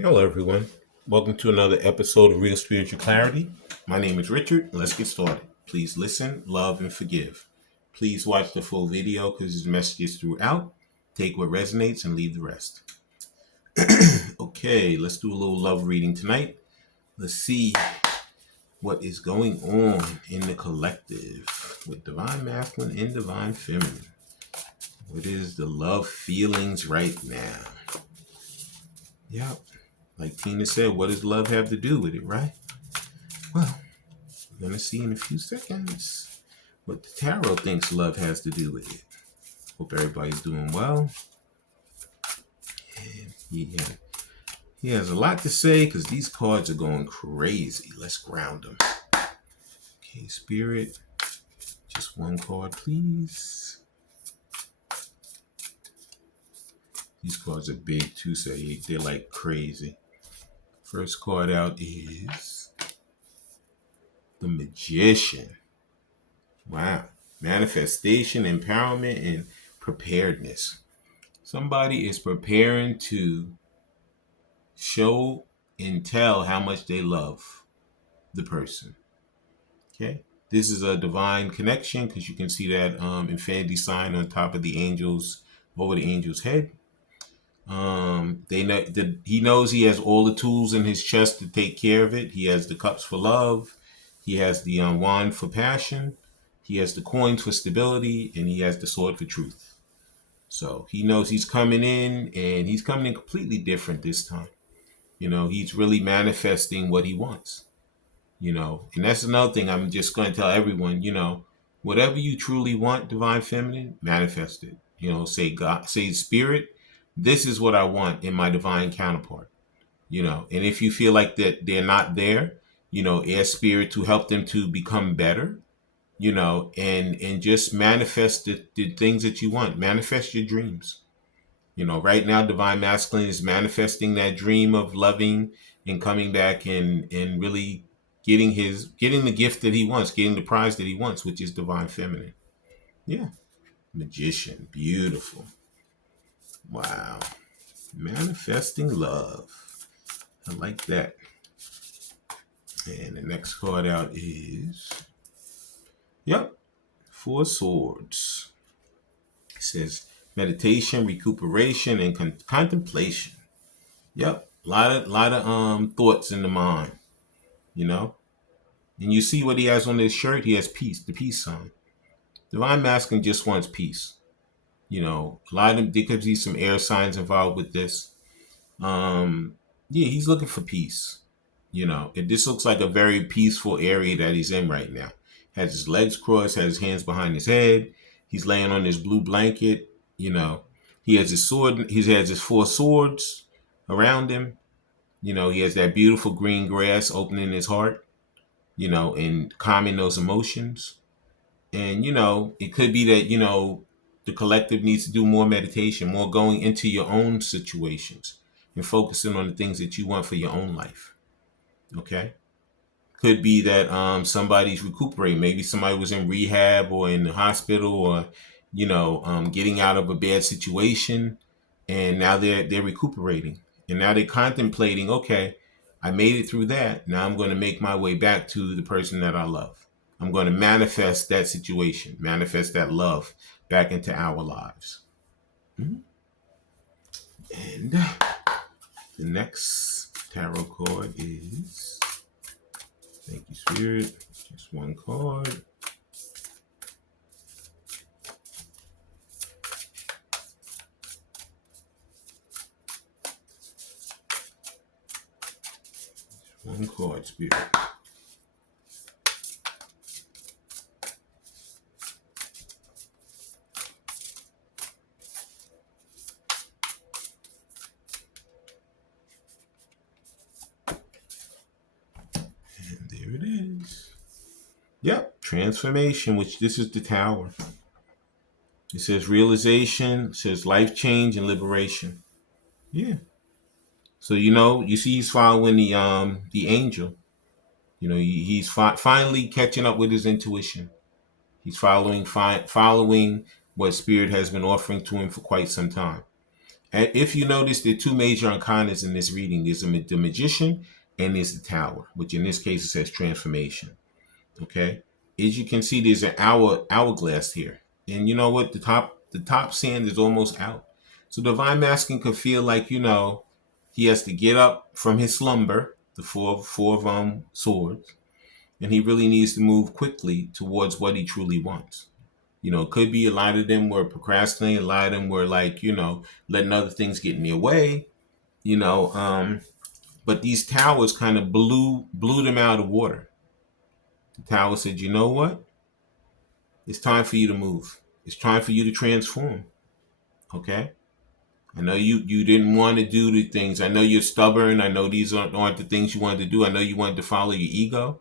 Hello, everyone. Welcome to another episode of Real Spiritual Clarity. My name is Richard. Let's get started. Please listen, love, and forgive. Please watch the full video because there's messages throughout. Take what resonates and leave the rest. Okay, let's do a little love reading tonight. Let's see what is going on in the collective with Divine Masculine and Divine Feminine. What is the love feelings right now? Yep. Like Tina said, what does love have to do with it, right? Well, we're going to see in a few seconds what the tarot thinks love has to do with it. Hope everybody's doing well. And he has a lot to say because these cards are going crazy. Let's ground them. Okay, Spirit, just one card, please. These cards are big too, so they're like crazy. First card out is the Magician. Wow. Manifestation, empowerment, and preparedness. Somebody is preparing to show and tell how much they love the person. Okay. This is a divine connection because you can see that infinity sign on top of the angels, over the angel's head. They know that he knows he has all the tools in his chest to take care of it. He has the cups for love. He has the wand for passion. He has the coins for stability, and he has the sword for truth. So he knows he's coming in, and he's coming in completely different this time. He's really manifesting what he wants. And that's another thing I'm just going to tell everyone. Whatever you truly want, divine feminine, manifest it. Say God, say Spirit, this is what I want in my divine counterpart. And if you feel like that they're not there, ask Spirit to help them to become better. And just manifest the things that you want. Manifest your dreams. Right now, Divine Masculine is manifesting that dream of loving and coming back and really getting the gift that he wants, getting the prize that he wants, which is Divine Feminine. Yeah. Magician. Beautiful. Wow. Manifesting love. I like that. And the next card out is, yep, Four Swords. It says meditation, recuperation, and contemplation. Yep, lot of thoughts in the mind, you know. And you see what he has on his shirt. He has peace, the peace sign. Divine Masculine just wants peace. A lot of there could be some air signs involved with this. Yeah, he's looking for peace. This looks like a very peaceful area that he's in right now. Has his legs crossed, has his hands behind his head. He's laying on his blue blanket. He has his sword. He has his four swords around him. He has that beautiful green grass opening his heart. And calming those emotions. And it could be that the collective needs to do more meditation, more going into your own situations and focusing on the things that you want for your own life. Okay. Could be that somebody's recuperating. Maybe somebody was in rehab or in the hospital or, getting out of a bad situation. And now they're recuperating. And now they're contemplating, okay, I made it through that. Now I'm going to make my way back to the person that I love. I'm going to manifest that situation, manifest that love back into our lives. Mhm. And the next tarot card is, thank you, Spirit, just one card. One card, Spirit. And there it is. Yep, transformation, which this is the Tower. It says realization, it says life change and liberation. Yeah. So you see he's following the angel. He's finally catching up with his intuition. He's following what Spirit has been offering to him for quite some time. And if you notice, there are two major arcanas in this reading. There's the magician and there's the tower, which in this case it says transformation. Okay. As you can see, there's an hourglass here. And you know what? The top sand is almost out. So divine masculine could feel like, he has to get up from his slumber, the four of swords, and he really needs to move quickly towards what he truly wants. It could be a lot of them were procrastinating, a lot of them were like, letting other things get in their way, you know. But these towers kind of blew them out of water. The tower said, you know what? It's time for you to move. It's time for you to transform. Okay? I know you didn't want to do the things. I know you're stubborn. I know these aren't the things you wanted to do. I know you wanted to follow your ego.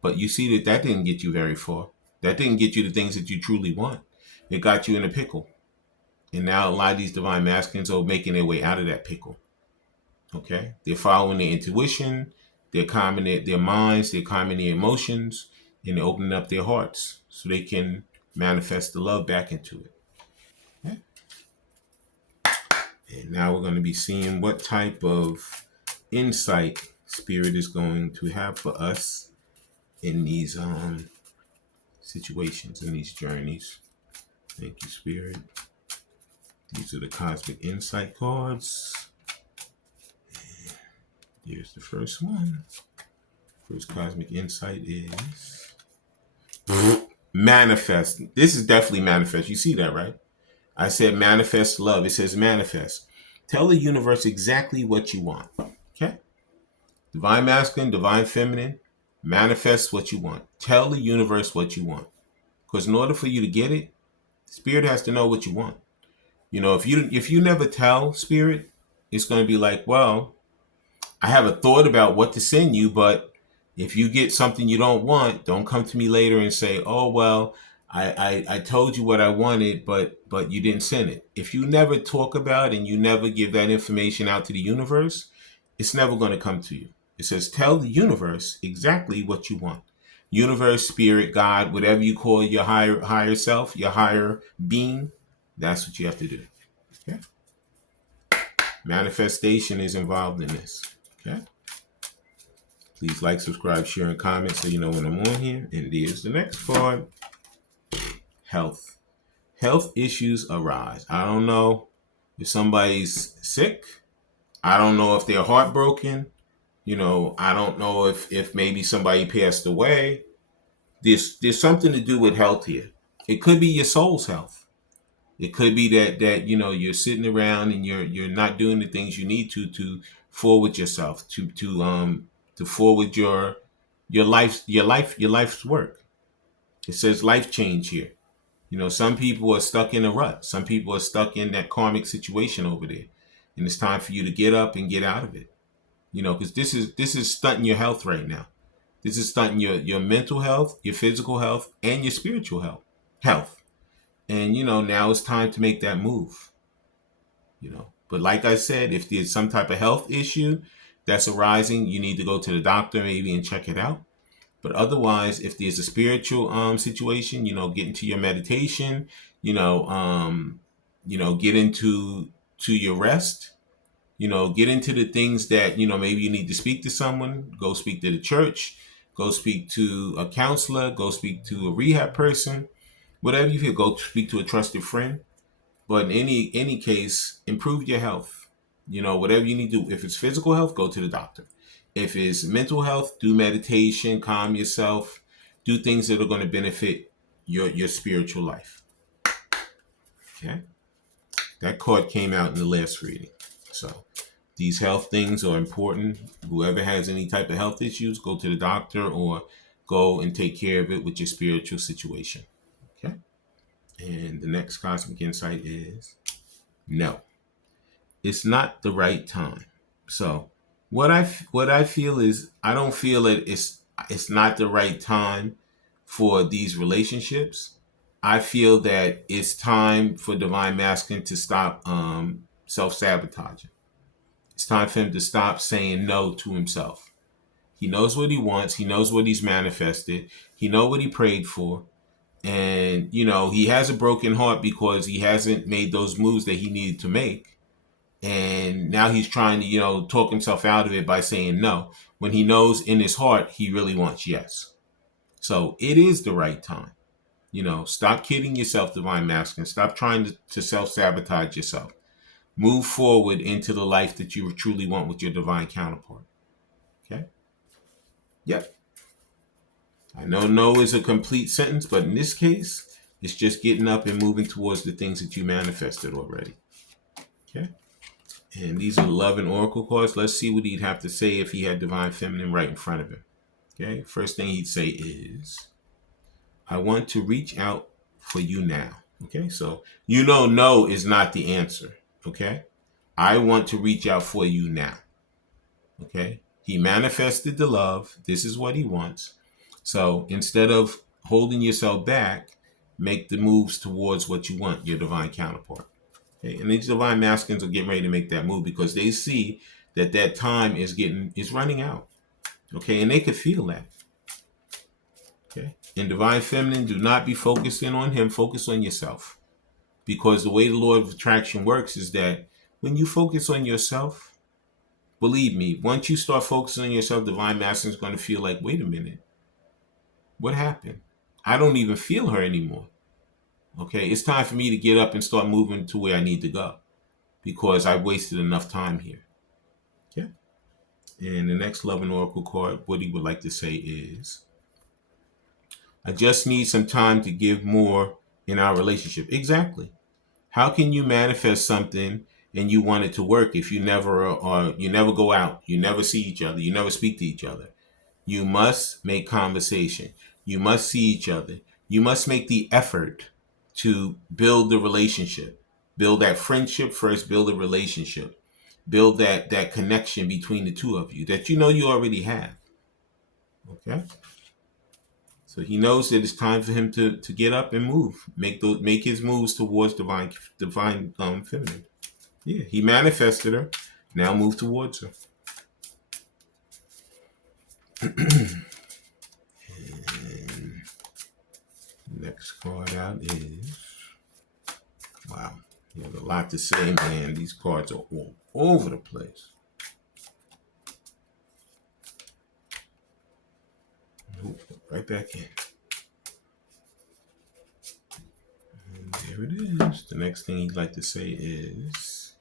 But you see that didn't get you very far. That didn't get you the things that you truly want. It got you in a pickle. And now a lot of these divine masculines are making their way out of that pickle. Okay? They're following their intuition. They're calming their minds. They're calming their emotions. And they're opening up their hearts so they can manifest the love back into it. Okay? And now we're going to be seeing what type of insight Spirit is going to have for us in these situations, in these journeys. Thank you, Spirit. These are the Cosmic Insight cards. Here's the first one. First Cosmic Insight is manifest. This is definitely manifest. You see that, right? I said manifest love. It says manifest. Tell the universe exactly what you want. Okay? Divine masculine, divine feminine. Manifest what you want. Tell the universe what you want. Because in order for you to get it, Spirit has to know what you want. If you never tell Spirit, it's going to be like, well, I have a thought about what to send you, but if you get something you don't want, don't come to me later and say, oh, well, I told you what I wanted, but you didn't send it. If you never talk about and you never give that information out to the universe, it's never going to come to you. It says, tell the universe exactly what you want. Universe, spirit, God, whatever you call your higher self, your higher being, that's what you have to do. Okay? Manifestation is involved in this. Okay? Please like, subscribe, share, and comment so you know when I'm on here. And there's the next card. Health. Health issues arise. I don't know if somebody's sick. I don't know if they're heartbroken. I don't know if maybe somebody passed away. There's something to do with health here. It could be your soul's health. It could be that you're sitting around and you're not doing the things you need to forward yourself, to forward your life's work. It says life change here. Some people are stuck in a rut. Some people are stuck in that karmic situation over there, and it's time for you to get up and get out of it. Because this is stunting your health right now. This is stunting your mental health, your physical health, and your spiritual health. And now it's time to make that move. But like I said, if there's some type of health issue that's arising, you need to go to the doctor maybe and check it out. But otherwise, if there's a spiritual situation, get into your meditation, get into your rest, get into the things that, maybe you need to speak to someone, go speak to the church, go speak to a counselor, go speak to a rehab person, whatever you feel, go speak to a trusted friend. But in any case, improve your health. Whatever you need to do. If it's physical health, go to the doctor. If it's mental health, do meditation, calm yourself, do things that are going to benefit your spiritual life. Okay? That card came out in the last reading. So these health things are important. Whoever has any type of health issues, go to the doctor or go and take care of it with your spiritual situation. Okay? And the next cosmic insight is no. It's not the right time. So what I feel is I don't feel that it's not the right time for these relationships. I feel that it's time for divine masculine to stop self-sabotaging. It's time for him to stop saying no to himself. He knows what he wants. He knows what he's manifested. He knows what he prayed for. And, he has a broken heart because he hasn't made those moves that he needed to make. And now he's trying to, talk himself out of it by saying no, when he knows in his heart he really wants yes. So it is the right time. Stop kidding yourself, Divine Masculine. Stop trying to self-sabotage yourself. Move forward into the life that you truly want with your divine counterpart. Okay? Yep. I know no is a complete sentence, but in this case, it's just getting up and moving towards the things that you manifested already. Okay? And these are love and oracle cards. Let's see what he'd have to say if he had divine feminine right in front of him. Okay? First thing he'd say is, I want to reach out for you now. Okay? So, no is not the answer. Okay? I want to reach out for you now. Okay? He manifested the love. This is what he wants. So instead of holding yourself back, make the moves towards what you want, your divine counterpart. Okay? And these divine masculines are getting ready to make that move because they see that time is running out. Okay? And they could feel that. Okay? In divine feminine, do not be focusing on him. Focus on yourself. Because the way the law of attraction works is that when you focus on yourself, believe me, once you start focusing on yourself, divine masculine is going to feel like, wait a minute. What happened? I don't even feel her anymore. Okay, it's time for me to get up and start moving to where I need to go because I've wasted enough time here. Okay. And the next love and oracle card, what he would like to say is, I just need some time to give more in our relationship. Exactly. How can you manifest something and you want it to work if you never go out, you never see each other, you never speak to each other? You must make conversation. You must see each other. You must make the effort to build the relationship. Build that friendship first, build a relationship. Build that connection between the two of you that you already have. Okay? So he knows that it's time for him to get up and move. Make his moves towards divine feminine. Yeah, he manifested her. Now move towards her. Next card out is, wow, you have a lot to say, man. These cards are all over the place. Right back in. And there it is. The next thing he'd like to say is,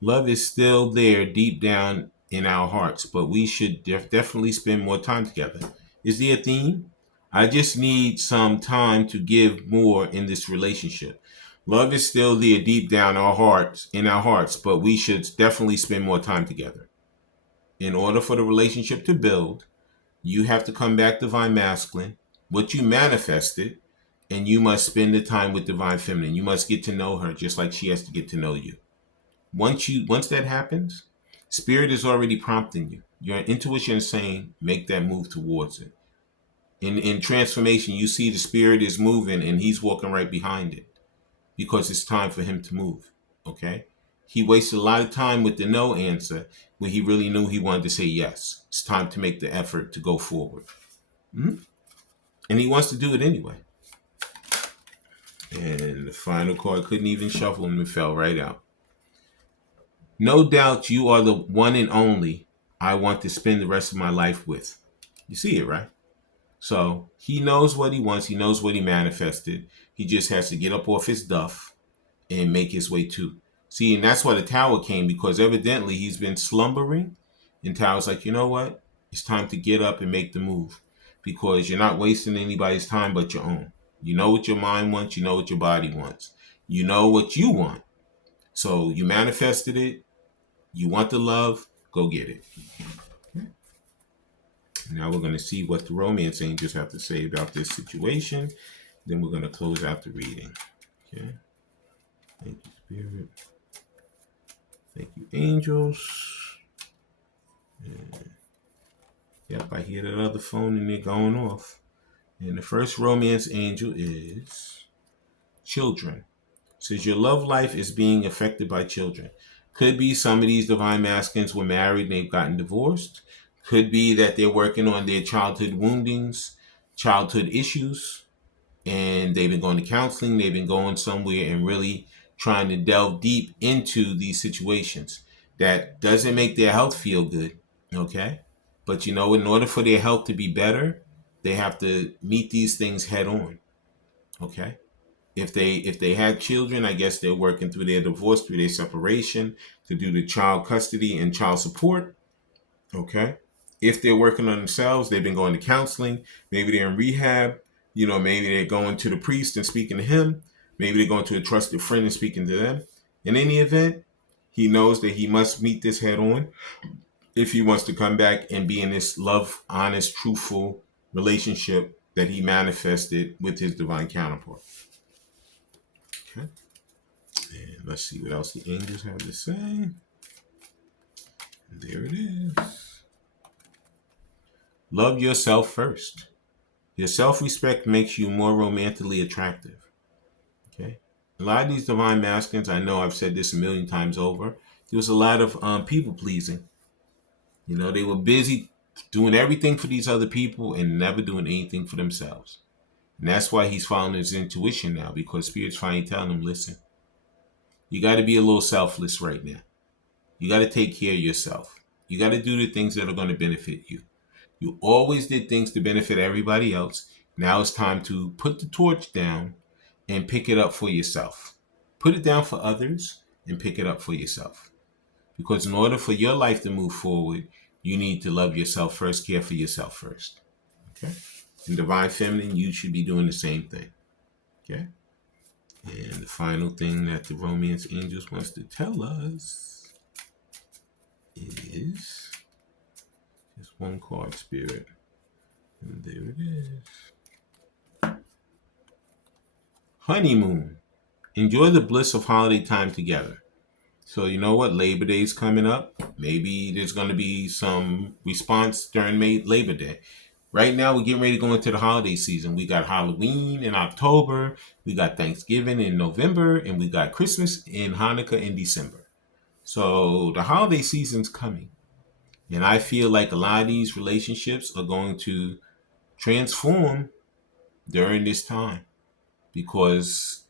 love is still there deep down in our hearts, but we should definitely spend more time together. Is there a theme? I just need some time to give more in this relationship. Love is still there deep down in our hearts, but we should definitely spend more time together. In order for the relationship to build, you have to come back divine masculine, what you manifested, and you must spend the time with divine feminine. You must get to know her just like she has to get to know you. Once that happens, spirit is already prompting you. Your intuition is saying, make that move towards it. In transformation, you see the spirit is moving and he's walking right behind it because it's time for him to move. Okay? He wasted a lot of time with the no answer when he really knew he wanted to say yes. It's time to make the effort to go forward. Mm-hmm. And he wants to do it anyway. And the final card couldn't even shuffle and it fell right out. No doubt you are the one and only I want to spend the rest of my life with. You see it, right? So he knows what he wants. He knows what he manifested. He just has to get up off his duff and make his way to. See, and that's why the tower came, because evidently he's been slumbering. And Tower's like, you know what? It's time to get up and make the move, because you're not wasting anybody's time but your own. You know what your mind wants. You know what your body wants. You know what you want. So you manifested it. You want the love. Go get it. Okay. Now we're going to see what the romance angels have to say about this situation. Then we're going to close out the reading. Okay. Thank you, Spirit. Thank you, angels. And yep, I hear that other phone and they're going off. And the first romance angel is children. It says your love life is being affected by children. Could be some of these divine masculines were married and they've gotten divorced. Could be that they're working on their childhood woundings, childhood issues, and they've been going to counseling. They've been going somewhere and really trying to delve deep into these situations. That doesn't make their health feel good, okay? But in order for their health to be better, they have to meet these things head on, okay? If they had children, I guess they're working through their divorce, through their separation, to do the child custody and child support, okay? If they're working on themselves, they've been going to counseling, maybe they're in rehab, maybe they're going to the priest and speaking to him, maybe they're going to a trusted friend and speaking to them. In any event, he knows that he must meet this head on if he wants to come back and be in this love, honest, truthful relationship that he manifested with his divine counterpart. Okay. And let's see what else the angels have to say. There it is. Love yourself first. Your self-respect makes you more romantically attractive. Okay. A lot of these divine masculines, I know I've said this a million times over, there was a lot of people pleasing. They were busy doing everything for these other people and never doing anything for themselves. And that's why he's following his intuition now, because Spirit's finally telling him, listen, you got to be a little selfless right now. You got to take care of yourself. You got to do the things that are going to benefit you. You always did things to benefit everybody else. Now it's time to put the torch down and pick it up for yourself. Put it down for others and pick it up for yourself. Because in order for your life to move forward, you need to love yourself first, care for yourself first. Okay? In Divine Feminine, you should be doing the same thing. Okay? And the final thing that the Romance Angels wants to tell us is just one card, Spirit. And there it is. Honeymoon. Enjoy the bliss of holiday time together. So you know what? Labor Day is coming up. Maybe there's going to be some response during Labor Day. Right now, we're getting ready to go into the holiday season. We got Halloween in October. We got Thanksgiving in November. And we got Christmas and Hanukkah in December. So the holiday season's coming. And I feel like a lot of these relationships are going to transform during this time. Because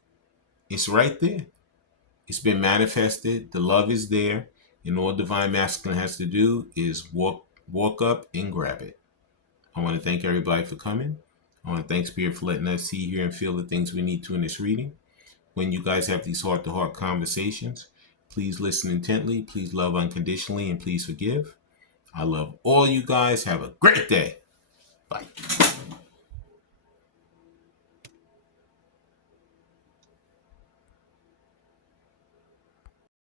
it's right there. It's been manifested. The love is there. And all Divine Masculine has to do is walk up and grab it. I want to thank everybody for coming. I want to thank Spirit for letting us see, hear, and feel the things we need to in this reading. When you guys have these heart-to-heart conversations, please listen intently. Please love unconditionally. And please forgive. I love all you guys. Have a great day. Bye.